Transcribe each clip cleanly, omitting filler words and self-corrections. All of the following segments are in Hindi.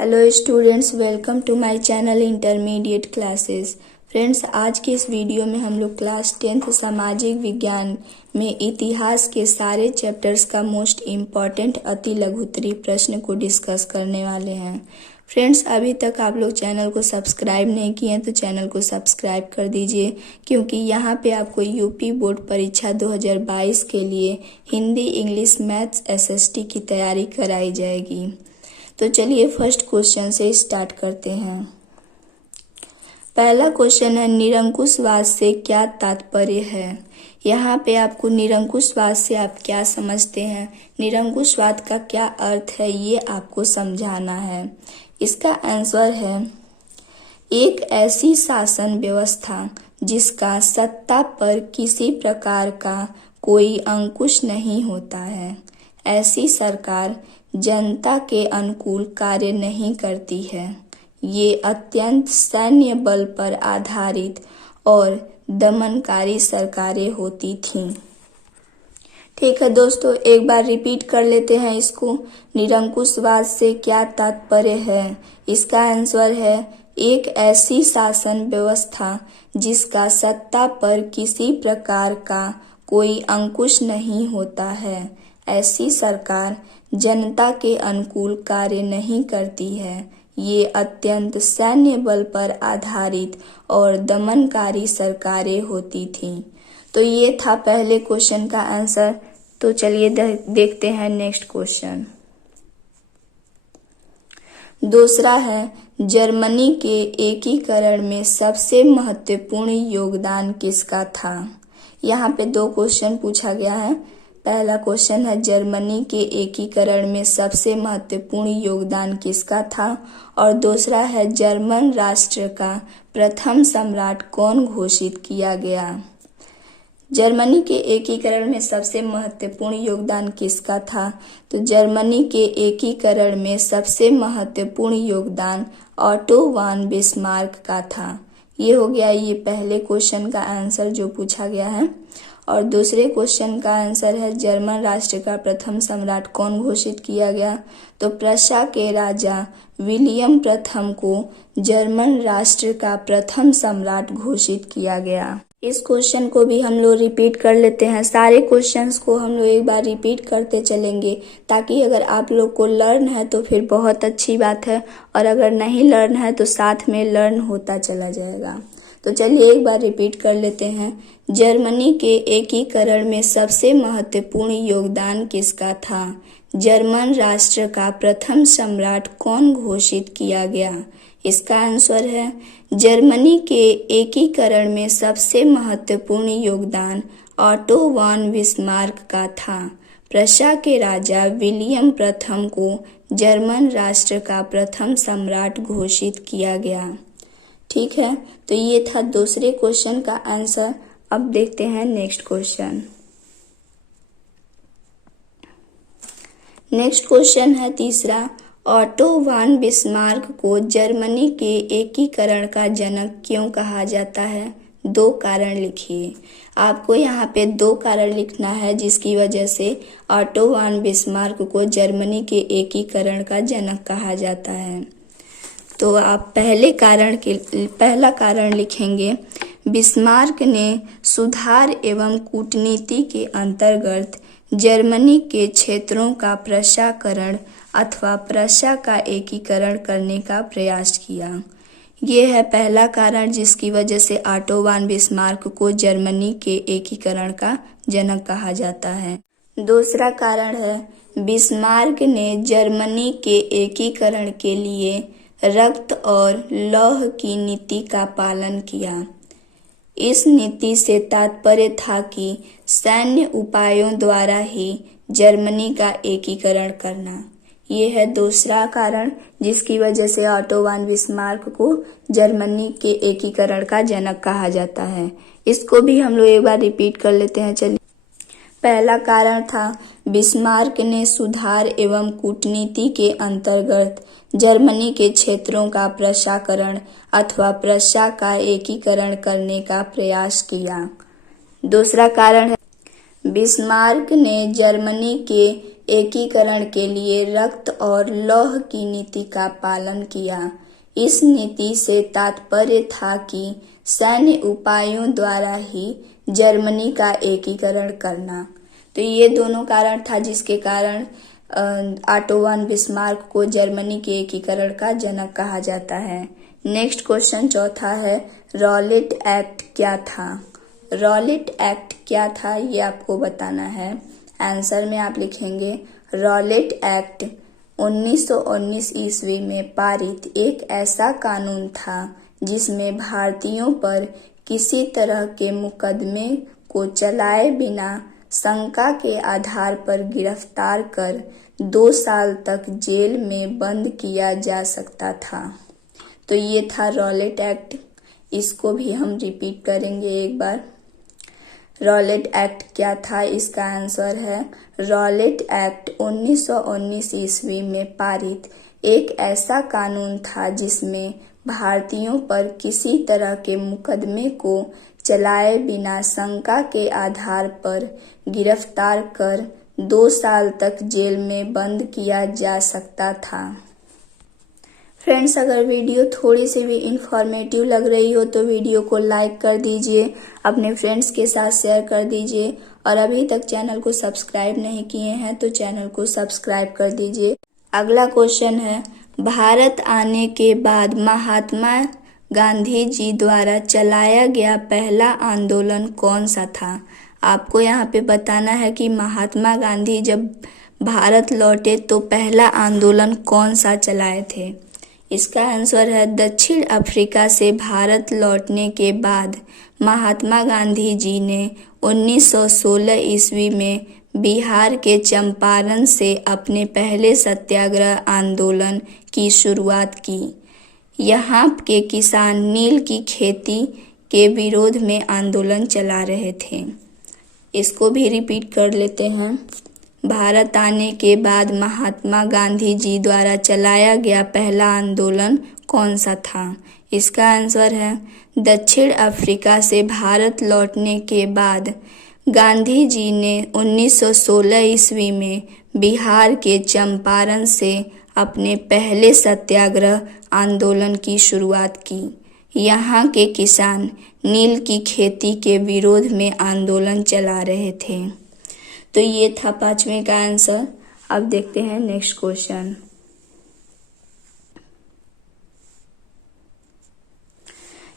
Hello students, welcome to my channel intermediate classes. Friends, आज के इस वीडियो में हम लोग क्लास 10th सामाजिक विज्ञान में इतिहास के सारे चैप्टर्स का मोस्ट इम्पॉर्टेंट अति लघुत्तरीय प्रश्न को डिस्कस करने वाले हैं। फ्रेंड्स, अभी तक आप लोग चैनल को सब्सक्राइब नहीं किए हैं तो चैनल को सब्सक्राइब कर दीजिए, क्योंकि यहाँ पे आपको यूपी बोर्ड परीक्षा 2022 के लिए हिंदी, इंग्लिश, मैथ्स, एसएसटी की तैयारी कराई जाएगी। तो चलिए फर्स्ट क्वेश्चन से स्टार्ट करते हैं। पहला क्वेश्चन है, निरंकुशवाद से क्या तात्पर्य है। यहाँ पे आपको निरंकुशवाद से आप क्या समझते हैं, निरंकुशवाद का क्या अर्थ है, ये आपको समझाना है। इसका आंसर है, एक ऐसी शासन व्यवस्था जिसका सत्ता पर किसी प्रकार का कोई अंकुश नहीं होता है। ऐसी सरकार जनता के अनुकूल कार्य नहीं करती है। ये अत्यंत सैन्य बल पर आधारित और दमनकारी सरकारें होती थीं। ठीक है दोस्तों, एक बार रिपीट कर लेते हैं इसको। निरंकुशवाद से क्या तात्पर्य है। इसका आंसर है, एक ऐसी शासन व्यवस्था जिसका सत्ता पर किसी प्रकार का कोई अंकुश नहीं होता है। ऐसी सरकार जनता के अनुकूल कार्य नहीं करती है। ये अत्यंत सैन्य बल पर आधारित और दमनकारी सरकारें होती थीं। तो ये था पहले क्वेश्चन का आंसर। तो चलिए देखते हैं नेक्स्ट क्वेश्चन। दूसरा है, जर्मनी के एकीकरण में सबसे महत्वपूर्ण योगदान किसका था। यहाँ पे दो क्वेश्चन पूछा गया है। पहला क्वेश्चन है, जर्मनी के एकीकरण में सबसे महत्वपूर्ण योगदान किसका था, और दूसरा है, जर्मन राष्ट्र का प्रथम सम्राट कौन घोषित किया गया। जर्मनी के एकीकरण में सबसे महत्वपूर्ण योगदान किसका था। तो जर्मनी के एकीकरण में सबसे महत्वपूर्ण योगदान ऑटो वान बिस्मार्क का था। ये हो गया ये पहले क्वेश्चन का आंसर जो पूछा गया है। और दूसरे क्वेश्चन का आंसर है, जर्मन राष्ट्र का प्रथम सम्राट कौन घोषित किया गया। तो प्रशा के राजा विलियम प्रथम को जर्मन राष्ट्र का प्रथम सम्राट घोषित किया गया। इस क्वेश्चन को भी हम लोग रिपीट कर लेते हैं। सारे क्वेश्चंस को हम लोग एक बार रिपीट करते चलेंगे, ताकि अगर आप लोग को लर्न है तो फिर बहुत अच्छी बात है, और अगर नहीं लर्न है तो साथ में लर्न होता चला जाएगा। तो चलिए एक बार रिपीट कर लेते हैं। जर्मनी के एकीकरण में सबसे महत्वपूर्ण योगदान किसका था। जर्मन राष्ट्र का प्रथम सम्राट कौन घोषित किया गया। इसका आंसर है, जर्मनी के एकीकरण में सबसे महत्वपूर्ण योगदान ऑटो वान बिस्मार्क का था। प्रशा के राजा विलियम प्रथम को जर्मन राष्ट्र का प्रथम सम्राट घोषित किया गया। ठीक है, तो ये था दूसरे क्वेश्चन का आंसर। अब देखते हैं नेक्स्ट क्वेश्चन। नेक्स्ट क्वेश्चन है तीसरा, ऑटो वान बिस्मार्क को जर्मनी के एकीकरण का जनक क्यों कहा जाता है। दो कारण लिखिए। आपको यहाँ पे दो कारण लिखना है जिसकी वजह से ऑटो वान बिस्मार्क को जर्मनी के एकीकरण का जनक कहा जाता है। तो आप पहला कारण लिखेंगे, बिस्मार्क ने सुधार एवं कूटनीति के अंतर्गत जर्मनी के क्षेत्रों का प्रशाकरण अथवा प्रशा का एकीकरण करने का प्रयास किया। ये है पहला कारण जिसकी वजह से ऑटो वान बिस्मार्क को जर्मनी के एकीकरण का जनक कहा जाता है। दूसरा कारण है, बिस्मार्क ने जर्मनी के एकीकरण के लिए रक्त और लौह की नीति का पालन किया। इस नीति से तात्पर्य था कि सैन्य उपायों द्वारा ही जर्मनी का एकीकरण करना। ये है दूसरा कारण जिसकी वजह से ऑटो वान बिस्मार्क को जर्मनी के एकीकरण का जनक कहा जाता है। इसको भी हम लोग एक बार रिपीट कर लेते हैं। चलिए, पहला कारण था, बिस्मार्क ने सुधार एवं कूटनीति के अंतर्गत जर्मनी के क्षेत्रों का प्रशाकरण अथवा प्रशा का एकीकरण करने का प्रयास किया। दूसरा कारण है, बिस्मार्क ने जर्मनी के एकीकरण के लिए रक्त और लौह की नीति का पालन किया। इस नीति से तात्पर्य था कि सैन्य उपायों द्वारा ही जर्मनी का एकीकरण करना। तो ये दोनों कारण था जिसके कारण ऑटो वन बिस्मार्क को जर्मनी के एकीकरण का जनक कहा जाता है। नेक्स्ट क्वेश्चन चौथा है, रॉलेट एक्ट क्या था? रॉलेट एक्ट क्या था ये आपको बताना है। आंसर में आप लिखेंगे रॉलेट एक्ट 1919 ईस्वी में पारित एक ऐसा कानून था जिसमें भारतीयों पर किसी तरह के मुकदमे को चलाए बिना शंका के आधार पर गिरफ्तार कर 2 साल तक जेल में बंद किया जा सकता था। तो ये था रॉलेट एक्ट। इसको भी हम रिपीट करेंगे एक बार। रॉलेट एक्ट क्या था? इसका आंसर है रॉलेट एक्ट 1919 ईस्वी में पारित एक ऐसा कानून था जिसमें भारतीयों पर किसी तरह के मुकदमे को चलाए बिना शंका के आधार पर गिरफ्तार कर 2 साल तक जेल में बंद किया जा सकता था। फ्रेंड्स, अगर वीडियो थोड़ी सी भी इंफॉर्मेटिव लग रही हो तो वीडियो को लाइक कर दीजिए, अपने फ्रेंड्स के साथ शेयर कर दीजिए और अभी तक चैनल को सब्सक्राइब नहीं किए हैं तो चैनल को सब्सक्राइब कर दीजिए। अगला क्वेश्चन है, भारत आने के बाद महात्मा गांधी जी द्वारा चलाया गया पहला आंदोलन कौन सा था? आपको यहाँ पे बताना है कि महात्मा गांधी जब भारत लौटे तो पहला आंदोलन कौन सा चलाए थे। इसका आंसर है दक्षिण अफ्रीका से भारत लौटने के बाद महात्मा गांधी जी ने 1916 ईस्वी में बिहार के चंपारण से अपने पहले सत्याग्रह आंदोलन की शुरुआत की। यहाँ के किसान नील की खेती के विरोध में आंदोलन चला रहे थे। इसको भी रिपीट कर लेते हैं। भारत आने के बाद महात्मा गांधी जी द्वारा चलाया गया पहला आंदोलन कौन सा था? इसका आंसर है दक्षिण अफ्रीका से भारत लौटने के बाद गांधी जी ने 1916 ईस्वी में बिहार के चंपारण से अपने पहले सत्याग्रह आंदोलन की शुरुआत की। यहाँ के किसान नील की खेती के विरोध में आंदोलन चला रहे थे। तो ये था 5वें का आंसर। अब देखते हैं नेक्स्ट क्वेश्चन।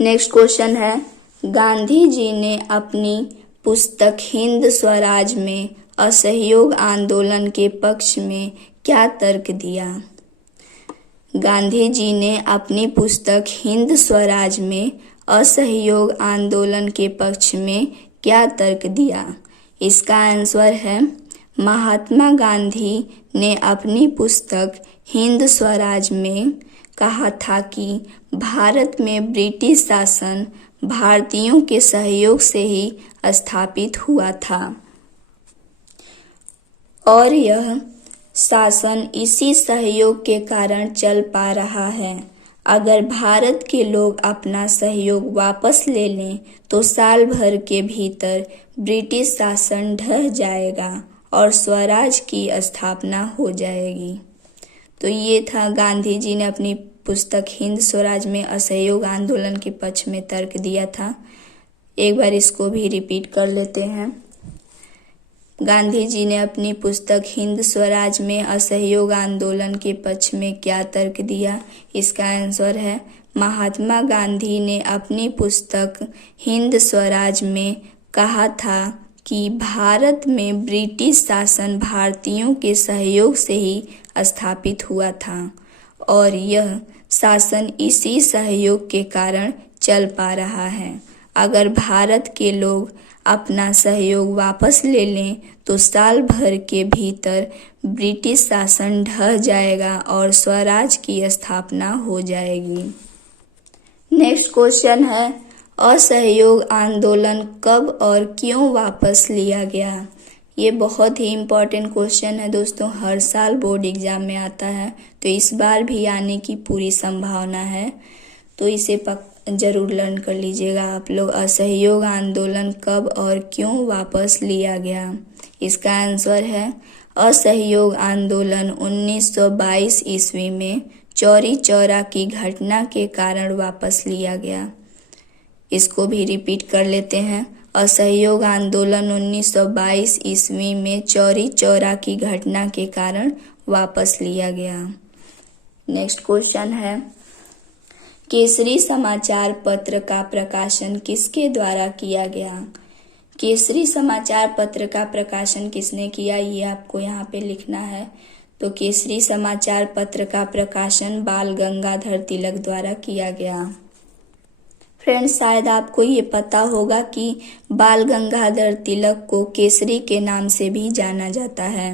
नेक्स्ट क्वेश्चन है, गांधी जी ने अपनी पुस्तक हिंद स्वराज में असहयोग आंदोलन के पक्ष में क्या तर्क दिया? गांधी जी ने अपनी पुस्तक हिंद स्वराज में असहयोग आंदोलन के पक्ष में क्या तर्क दिया? इसका आंसर है महात्मा गांधी ने अपनी पुस्तक हिंद स्वराज में कहा था कि भारत में ब्रिटिश शासन भारतीयों के सहयोग से ही स्थापित हुआ था और यह शासन इसी सहयोग के कारण चल पा रहा है। अगर भारत के लोग अपना सहयोग वापस ले लें तो साल भर के भीतर ब्रिटिश शासन ढह जाएगा और स्वराज की स्थापना हो जाएगी। तो ये था, गांधी जी ने अपनी पुस्तक हिंद स्वराज में असहयोग आंदोलन के पक्ष में तर्क दिया था। एक बार इसको भी रिपीट कर लेते हैं। गांधी जी ने अपनी पुस्तक हिंद स्वराज में असहयोग आंदोलन के पक्ष में क्या तर्क दिया? इसका आंसर है महात्मा गांधी ने अपनी पुस्तक हिंद स्वराज में कहा था कि भारत में ब्रिटिश शासन भारतीयों के सहयोग से ही स्थापित हुआ था और यह शासन इसी सहयोग के कारण चल पा रहा है। अगर भारत के लोग अपना सहयोग वापस ले लें तो साल भर के भीतर ब्रिटिश शासन ढह जाएगा और स्वराज की स्थापना हो जाएगी। नेक्स्ट क्वेश्चन है, असहयोग आंदोलन कब और क्यों वापस लिया गया? ये बहुत ही इम्पोर्टेंट क्वेश्चन है दोस्तों, हर साल बोर्ड एग्जाम में आता है तो इस बार भी आने की पूरी संभावना है, तो इसे जरूर लर्न कर लीजिएगा आप लोग। असहयोग आंदोलन कब और क्यों वापस लिया गया? इसका आंसर है असहयोग आंदोलन 1922 ईस्वी में चौरी चौरा की घटना के कारण वापस लिया गया। इसको भी रिपीट कर लेते हैं। असहयोग आंदोलन 1922 ईस्वी में चौरी चौरा की घटना के कारण वापस लिया गया। नेक्स्ट क्वेश्चन है, केसरी समाचार पत्र का प्रकाशन किसके द्वारा किया गया? केसरी समाचार पत्र का प्रकाशन किसने किया, ये आपको यहाँ पे लिखना है। तो केसरी समाचार पत्र का प्रकाशन बाल गंगाधर तिलक द्वारा किया गया। फ्रेंड्स, शायद आपको ये पता होगा कि बाल गंगाधर तिलक को केसरी के नाम से भी जाना जाता है।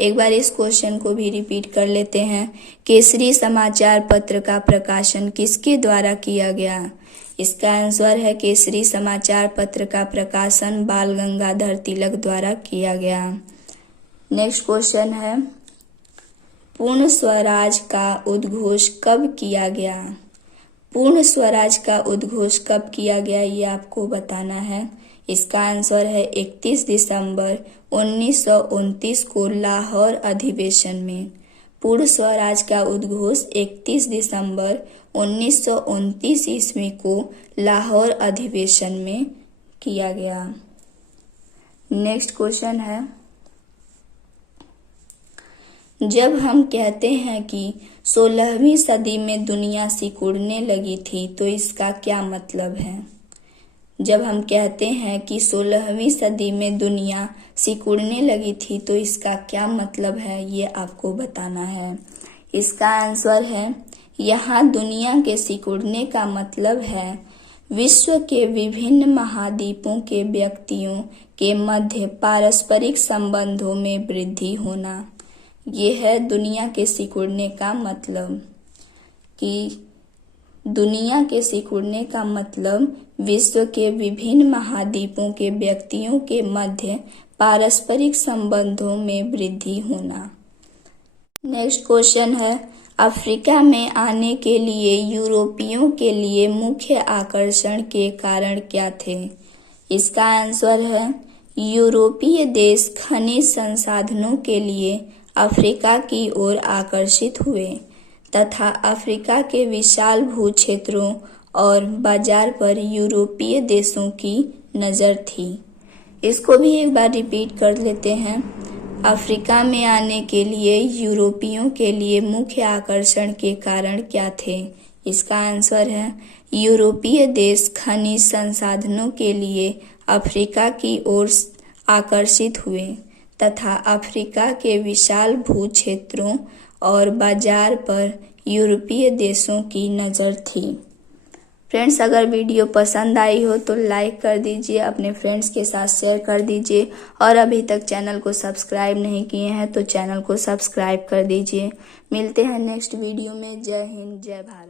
एक बार इस क्वेश्चन को भी रिपीट कर लेते हैं। केसरी समाचार पत्र का प्रकाशन किसके द्वारा किया गया? इसका आंसर है केसरी समाचार पत्र का प्रकाशन बाल गंगाधर तिलक द्वारा किया गया। नेक्स्ट क्वेश्चन है, पूर्ण स्वराज का उद्घोष कब किया गया? पूर्ण स्वराज का उद्घोष कब किया गया, ये आपको बताना है। इसका आंसर है 31 दिसंबर 1929 को लाहौर अधिवेशन में। पूर्ण स्वराज का उद्घोष 31 दिसंबर 1929 ईस्वी को लाहौर अधिवेशन में किया गया। नेक्स्ट क्वेश्चन है, जब हम कहते हैं कि 16वीं सदी में दुनिया सिकुड़ने लगी थी तो इसका क्या मतलब है? जब हम कहते हैं कि 16वीं सदी में दुनिया सिकुड़ने लगी थी तो इसका क्या मतलब है, ये आपको बताना है। इसका आंसर है, यहाँ दुनिया के सिकुड़ने का मतलब है विश्व के विभिन्न महाद्वीपों के व्यक्तियों के मध्य पारस्परिक संबंधों में वृद्धि होना। ये है दुनिया के सिकुड़ने का मतलब, कि दुनिया के सिकुड़ने का मतलब विश्व के विभिन्न महाद्वीपों के व्यक्तियों के मध्य पारस्परिक संबंधों में वृद्धि होना। नेक्स्ट क्वेश्चन है, अफ्रीका में आने के लिए यूरोपियों के लिए मुख्य आकर्षण के कारण क्या थे? इसका आंसर है, यूरोपीय देश खनिज संसाधनों के लिए अफ्रीका की ओर आकर्षित हुए तथा अफ्रीका के विशाल भूक्षेत्रों और बाजार पर यूरोपीय देशों की नज़र थी। इसको भी एक बार रिपीट कर लेते हैं। अफ्रीका में आने के लिए यूरोपियों के लिए मुख्य आकर्षण के कारण क्या थे? इसका आंसर है, यूरोपीय देश खनिज संसाधनों के लिए अफ्रीका की ओर आकर्षित हुए तथा अफ्रीका के विशाल भूक्षेत्रों और बाजार पर यूरोपीय देशों की नज़र थी। फ्रेंड्स, अगर वीडियो पसंद आई हो तो लाइक कर दीजिए, अपने फ्रेंड्स के साथ शेयर कर दीजिए और अभी तक चैनल को सब्सक्राइब नहीं किए हैं तो चैनल को सब्सक्राइब कर दीजिए। मिलते हैं नेक्स्ट वीडियो में। जय हिंद, जय भारत।